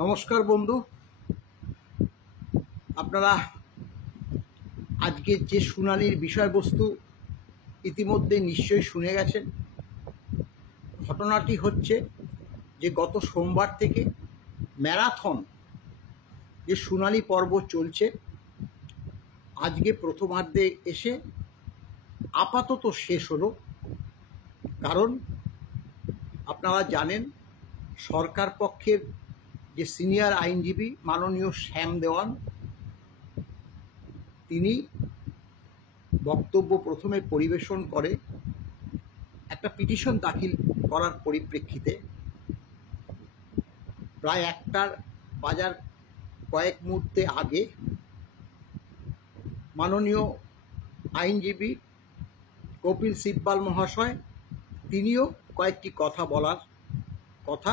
নমস্কার বন্ধু, আপনারা আজকের যে শুনানির বিষয়বস্তু ইতিমধ্যে নিশ্চয়ই শুনে গেছেন। ঘটনাটি হচ্ছে যে গত সোমবার থেকে ম্যারাথন যে শুনানি পর্ব চলছে, আজকে প্রথমার্ধে এসে আপাতত শেষ হলো। কারণ আপনারা জানেন, সরকার পক্ষের যে সিনিয়র আইনজীবী মাননীয় শ্যাম দেওয়ান, তিনি বক্তব্য প্রথমে পরিবেশন করে একটা পিটিশন দাখিল করার পরিপ্রেক্ষিতে প্রায় 1টার বাজার কয়েক মুহূর্তে আগে মাননীয় আইনজীবী কপিল সিব্বাল মহাশয় তিনিও কয়েকটি বলার কথা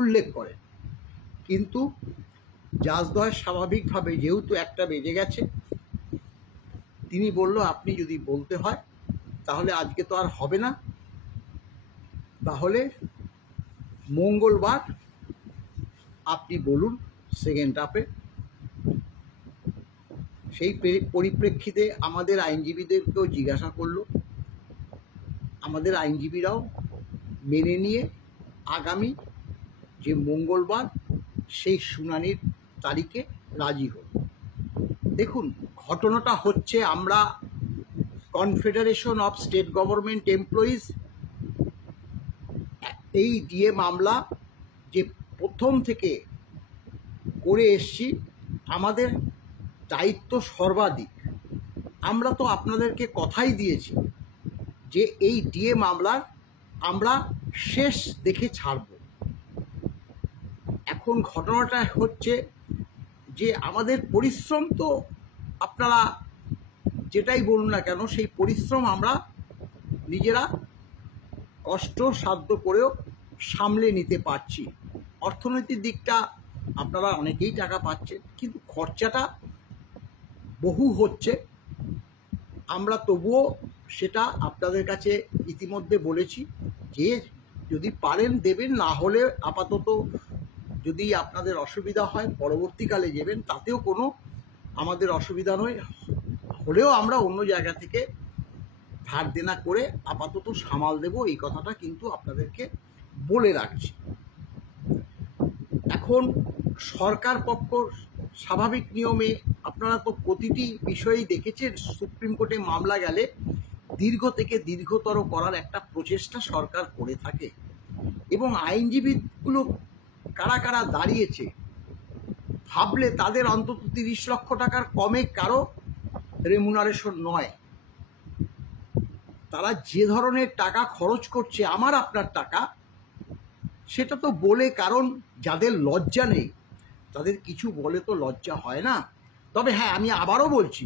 উল্লেখ করেন। কিন্তু জাজদ্বয় স্বাভাবিকভাবে, যেহেতু 1টা বেজে গেছে, তিনি বলল, আপনি যদি বলতে হয় তাহলে আজকে তো আর হবে না, তাহলে মঙ্গলবার আপনি বলুন সেকেন্ড হাফে। সেই পরিপ্রেক্ষিতে আমাদের আইনজীবীদেরকেও জিজ্ঞাসা করলো, আমাদের আইনজীবীরাও মেনে নিয়ে আগামী যে মঙ্গলবার সেই শুনানির তারিখে রাজি হল। দেখুন, ঘটনাটা হচ্ছে, আমরা confederation of state government employees এই ডিএ মামলা যে প্রথম থেকে করে এসছি, আমাদের দায়িত্ব সর্বাধিক। আমরা তো আপনাদেরকে কথাই দিয়েছি যে এই ডিএ মামলার আমরা শেষ দেখে ছাড়ব। এখন ঘটনাটা হচ্ছে যে আমাদের পরিশ্রম, তো আপনারা যেটাই বলুন না কেন, সেই পরিশ্রম আমরা নিজেরা কষ্ট সাধ্য করেও সামলে নিতে পারছি। অর্থনৈতিক দিকটা আপনারা অনেকেই টাকা পাচ্ছেন, কিন্তু খরচাটা বহু হচ্ছে। আমরা তবুও সেটা আপনাদের কাছে ইতিমধ্যে বলেছি যে যদি পারেন দেবেন, না হলে আপাতত যদি আপনাদের অসুবিধা হয় পরবর্তীকালে দেবেন, তাতেও কোনো আমাদের অসুবিধা নয়। হলেও আমরা অন্য জায়গা থেকে ধার দেনা করে আপাতত সামাল দেব, এই কথাটা কিন্তু আপনাদেরকে বলে রাখছি। এখন সরকার পক্ষ স্বাভাবিক নিয়মে, আপনারা তো প্রতিটি বিষয়েই দেখেছেন, সুপ্রিম কোর্টে মামলা গেলে দীর্ঘ থেকে দীর্ঘতর করার একটা প্রচেষ্টা সরকার করে থাকে। এবং আইনজীবীগুলো কারা কারা দাঁড়িয়েছে ভাবলে তাদের অন্তত 30 লক্ষ টাকার কমে কারো রেমুনারেশন নয়। তারা যে ধরনের টাকা খরচ করছে, আমার আপনার টাকা, সেটা তো বলে, কারণ যাদের লজ্জা নেই তাদের কিছু বলে তো লজ্জা হয় না। তবে হ্যাঁ, আমি আবারও বলছি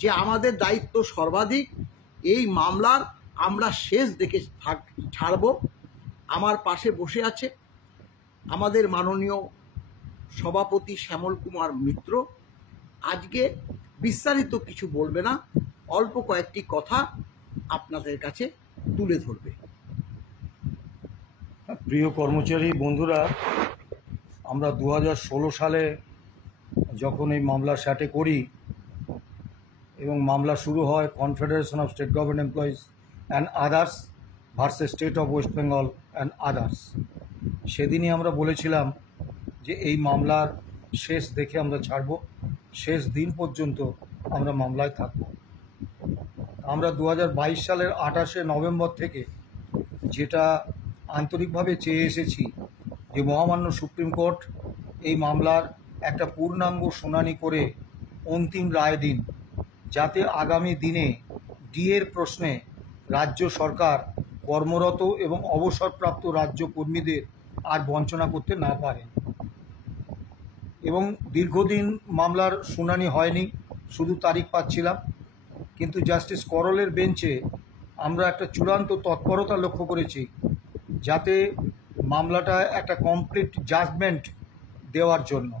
যে আমাদের দায়িত্ব সর্বাধিক। এই মামলার আমরা শেষ দেখে ছাড়ব। আমার পাশে বসে আছে আমাদের মাননীয় সভাপতি শ্যামল কুমার মিত্র। আজকে বিস্তারিত কিছু বলবে না, অল্প কয়েকটি কথা আপনাদের কাছে তুলে ধরবে। প্রিয় কর্মচারী বন্ধুরা, আমরা 2016 সালে যখন এই মামলা স্যাটে করি এবং মামলা শুরু হয় confederation of state government employees and others versus state of West Bengal and others, সেদিনই আমরা বলেছিলাম যে এই মামলার শেষ দেখে আমরা ছাড়ব, শেষ দিন পর্যন্ত আমরা মামলায় থাকব। আমরা 2022 সালের 28শে নভেম্বর থেকে যেটা আন্তরিকভাবে চেয়ে এসেছি যে মহামান্য সুপ্রিম কোর্ট এই মামলার একটা পূর্ণাঙ্গ শুনানি করে অন্তিম রায় দিন, যাতে আগামী দিনে ডিএর প্রশ্নে রাজ্য সরকার কর্মরত এবং অবসরপ্রাপ্ত রাজ্য কর্মীদের আর বঞ্চনা করতে না পারেন। এবং দীর্ঘদিন মামলার শুনানি হয়নি, শুধু তারিখ পাচ্ছিলাম। কিন্তু জাস্টিস করলের বেঞ্চে আমরা একটা চূড়ান্ত তৎপরতা লক্ষ্য করেছি, যাতে মামলাটা একটা কমপ্লিট জাজমেন্ট দেওয়ার জন্য।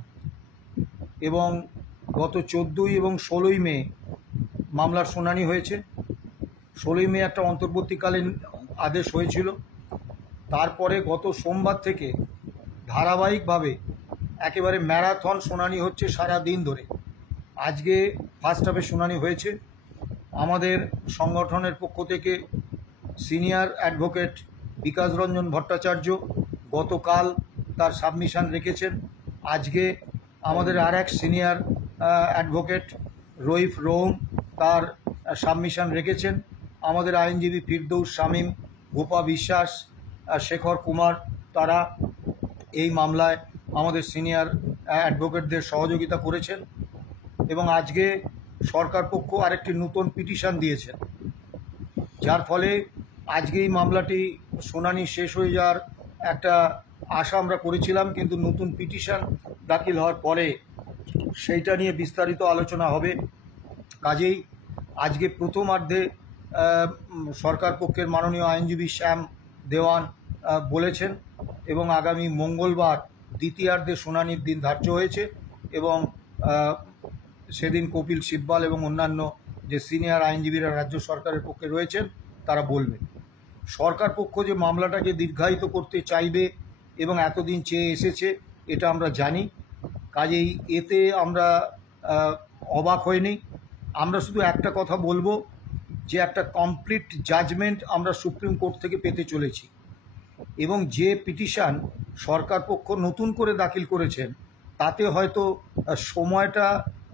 এবং গত 14 এবং 16 মে মামলার শুনানি হয়েছে। 16 মে একটা অন্তর্বর্তীকালীন আদেশ হয়েছিল। তারপরে গত সোমবার থেকে ধারাবাহিকভাবে একেবারে ম্যারাথন শুনানি হচ্ছে সারা দিন ধরে। আজকে ফার্স্ট হাফে শুনানি হয়েছে। আমাদের সংগঠনের পক্ষ থেকে সিনিয়র অ্যাডভোকেট বিকাশ রঞ্জন ভট্টাচার্য গতকাল তার সাবমিশন রেখেছেন। আজকে আমাদের আর এক সিনিয়র অ্যাডভোকেট রইফ রোম তার সাবমিশন রেখেছেন। আমাদের আইনজীবী ফিরদৌস শামীম, গোপা বিশ্বাস, শেখর কুমার তারা এই মামলায় আমাদের সিনিয়র অ্যাডভোকেটদের সহযোগিতা করেছেন। এবং আজকে সরকার পক্ষ আরেকটি নতুন পিটিশন দিয়েছেন, যার ফলে আজকে এই মামলাটি শুনানি শেষ হয়ে যাওয়ার একটা আশা আমরা করেছিলাম, কিন্তু নতুন পিটিশন দাখিল হওয়ার পরে সেইটা নিয়ে বিস্তারিত আলোচনা হবে। কাজেই আজকে প্রথমার্ধে সরকার পক্ষের মাননীয় আইনজীবী শ্যাম দেওয়ান বলেছেন এবং আগামী মঙ্গলবার দ্বিতীয়ার্ধে শুনানির দিন ধার্য হয়েছে এবং সেদিন কপিল সিব্বাল এবং অন্যান্য যে সিনিয়র আইনজীবীরা রাজ্য সরকারের পক্ষে রয়েছেন তারা বলবেন। সরকার পক্ষ যে মামলাটাকে দীর্ঘায়িত করতে চাইবে এবং এতদিন চেয়ে এসেছে এটা আমরা জানি। কাজেই এতে আমরা অবাক হইনি। আমরা শুধু একটা কথা বলবো যে একটা কমপ্লিট জাজমেন্ট আমরা সুপ্রিম কোর্ট থেকে পেতে চলেছি এবং যে পিটিশন সরকার পক্ষ নতুন করে দাখিল করেছেন তাতে হয়তো সময়টা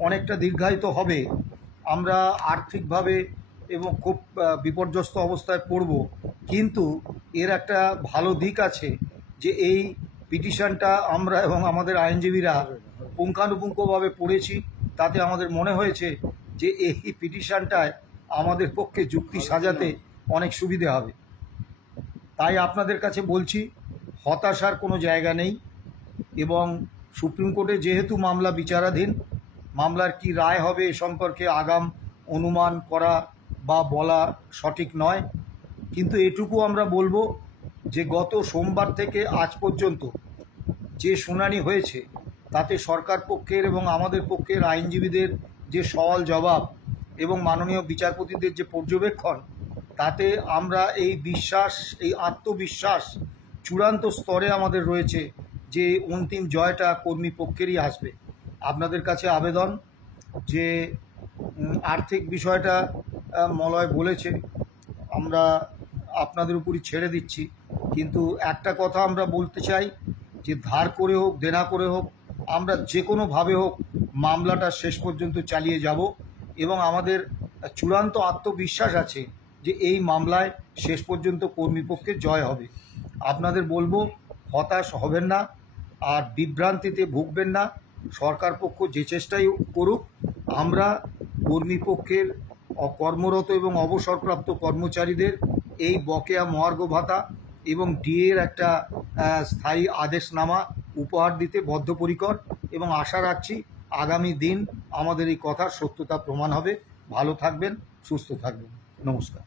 অনেকটা দীর্ঘায়িত হবে। আমরা আর্থিকভাবে এবং খুব বিপর্যস্ত অবস্থায় পড়ব, কিন্তু এর একটা ভালো দিক আছে যে এই পিটিশনটা আমরা এবং আমাদের আইনজীবীরা পুঙ্খানুপুঙ্খভাবে পড়েছি। তাতে আমাদের মনে হয়েছে যে এই পিটিশনটায় আমাদের পক্ষে যুক্তি সাজাতে অনেক সুবিধে হবে। তাই আপনাদের কাছে বলছি, হতাশার কোনো জায়গা নেই এবং সুপ্রিম কোর্টে যেহেতু মামলা বিচারাধীন, মামলার কি রায় হবে এ সম্পর্কে আগাম অনুমান করা বা বলা সঠিক নয়। কিন্তু এটুকু আমরা বলবো যে গত সোমবার থেকে আজ পর্যন্ত যে শুনানি হয়েছে তাতে সরকার পক্ষের এবং আমাদের পক্ষের আইনজীবীদের যে সওয়াল জবাব এবং মাননীয় বিচারপতিদের যে পর্যবেক্ষণ, তাতে আমরা এই বিশ্বাস, এই আত্মবিশ্বাস চূড়ান্ত স্তরে আমাদের রয়েছে যে অন্তিম জয়টা কর্মী পক্ষেরই আসবে। আপনাদের কাছে আবেদন যে আর্থিক বিষয়টা মলয় বলেছে, আমরা আপনাদের উপরই ছেড়ে দিচ্ছি, কিন্তু একটা কথা আমরা বলতে চাই যে ধার করে হোক দেনা করে হোক আমরা যে কোনোভাবে হোক মামলাটা শেষ পর্যন্ত চালিয়ে যাব এবং আমাদের চূড়ান্ত আত্মবিশ্বাস আছে যে এই মামলায় শেষ পর্যন্ত কর্মীপক্ষের জয় হবে। আপনাদের বলবো হতাশ হবেন না আর বিভ্রান্তিতে ভুগবেন না। সরকার পক্ষ যে চেষ্টাই করুক, আমরা কর্মীপক্ষের কর্মরত এবং অবসরপ্রাপ্ত কর্মচারীদের এই বকেয়া মহার্ঘ ভাতা এবং ডিএর একটা স্থায়ী আদেশনামা উপহার দিতে বদ্ধপরিকর এবং আশা রাখছি আগামী দিন আমাদের এই কথার সত্যতা প্রমাণ হবে। ভালো থাকবেন, সুস্থ থাকবেন। নমস্কার।